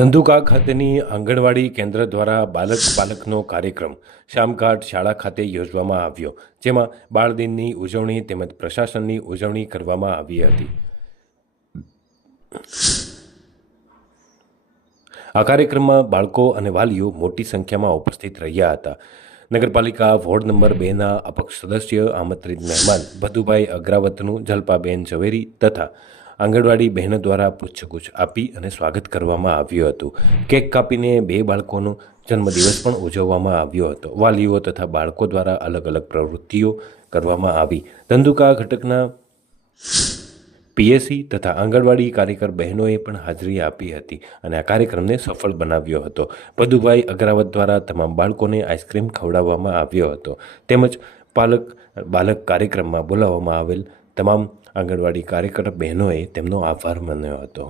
ધંધુકા ખાતેની આંગણવાડી કેન્દ્ર દ્વારા બાલક બાલકનો કાર્યક્રમ શામઘાટ શાળા ખાતે યોજવામાં આવ્યો, જેમાં બાળદિનની ઉજવણી તેમજ પ્રશાસનની ઉજવણી કરવામાં આવી હતી. આ કાર્યક્રમમાં બાળકો અને વાલીઓ મોટી સંખ્યામાં ઉપસ્થિત રહ્યા હતા. નગરપાલિકા વોર્ડ નંબર બેના અપક્ષ સદસ્ય આમંત્રિત મહેમાન, ભદુભાઈ અગ્રાવતનું, જલપાબેન ઝવેરી તથા આંગણવાડી બહેનો દ્વારા પુચ્છગુચ્છ આપી અને સ્વાગત કરવામાં આવ્યું હતું. કેક કાપીને બે બાળકોનો જન્મદિવસ પણ ઉજવવામાં આવ્યો હતો. વાલીઓ તથા બાળકો દ્વારા અલગ અલગ પ્રવૃત્તિઓ કરવામાં આવી. ધંધુકા ઘટકના પીએસસી તથા આંગણવાડી કાર્યકર બહેનોએ પણ હાજરી આપી હતી અને આ કાર્યક્રમને સફળ બનાવ્યો હતો. પદુભાઈ અગ્રાવત દ્વારા તમામ બાળકોને આઈસ્ક્રીમ ખવડાવવામાં આવ્યો હતો. તેમજ પાલક બાલક કાર્યક્રમમાં બોલાવવામાં આવેલ તમામ આંગણવાડી કાર્યકર બહેનોએ તેમનો આભાર માન્યો હતો.